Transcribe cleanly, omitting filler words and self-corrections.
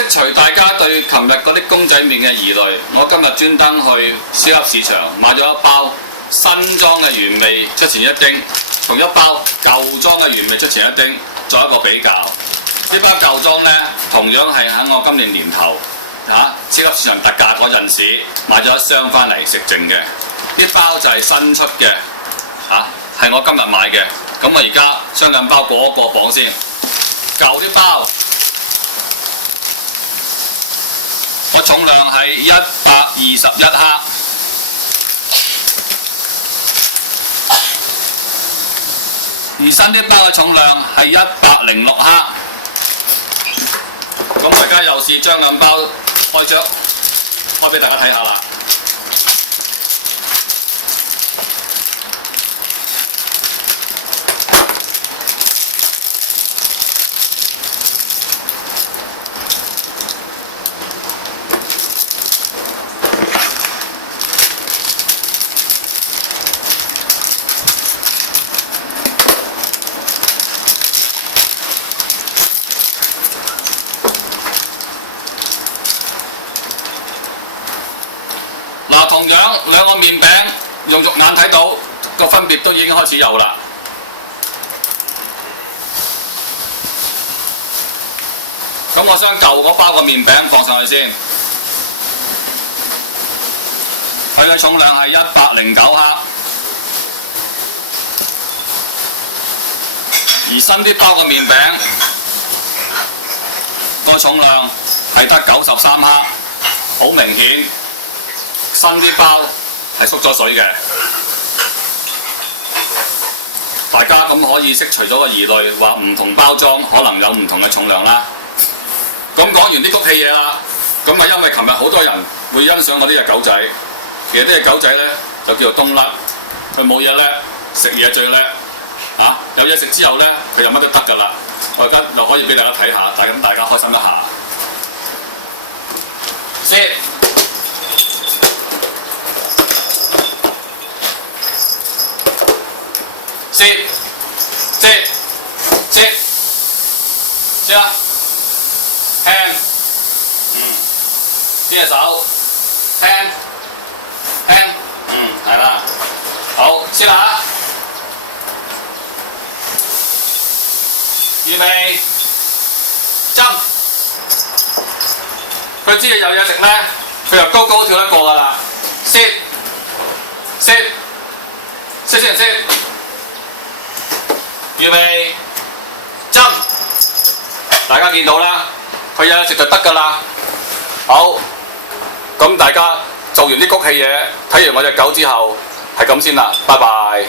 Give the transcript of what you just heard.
釋除大家對琴日嗰啲公仔麵嘅疑慮，我今日專登去超級市場買咗一包新裝嘅原味出前一丁，同一包舊裝嘅原味出前一丁作一個比較。呢包舊裝呢，同樣係喺我今年年頭超級市場特價嗰陣時買咗一箱翻嚟食剩嘅。呢包就係新出嘅，係我今日買嘅。咁我而家將兩包過一過磅先。舊啲包，我重量係121克，而新啲包嘅重量係106克。咁我而家又試將兩包開俾大家睇下啦。同樣兩個麵餅用肉眼睇到個分別都已經開始有啦。咁我將舊嗰包個麵餅放上去先，佢嘅重量係109克，而新啲包嘅麵餅個重量係得93克，好明顯。新啲包係縮咗水嘅，大家咁可以釋除咗個疑慮，話唔同包裝可能有唔同嘅重量啦。咁講完啲谷氣嘢啦，咁啊因為琴日好多人會欣賞我呢隻狗仔，其實呢隻狗仔呢，就叫做冬甩，佢冇嘢叻，食嘢最叻，有嘢食之後呢，佢就乜都得㗎啦。我而家就可以俾大家睇下，咁大家開心一下。先。先啦，輕，呢隻手，輕，係啦，好，先啦，預備，針，佢知你有嘢食咧，佢就高高跳得過㗎啦，先，預備，針。大家見到啦，佢有嘢食就得㗎啦。好，咁大家做完啲谷氣嘢，睇完我隻狗之後，係咁先啦，拜拜。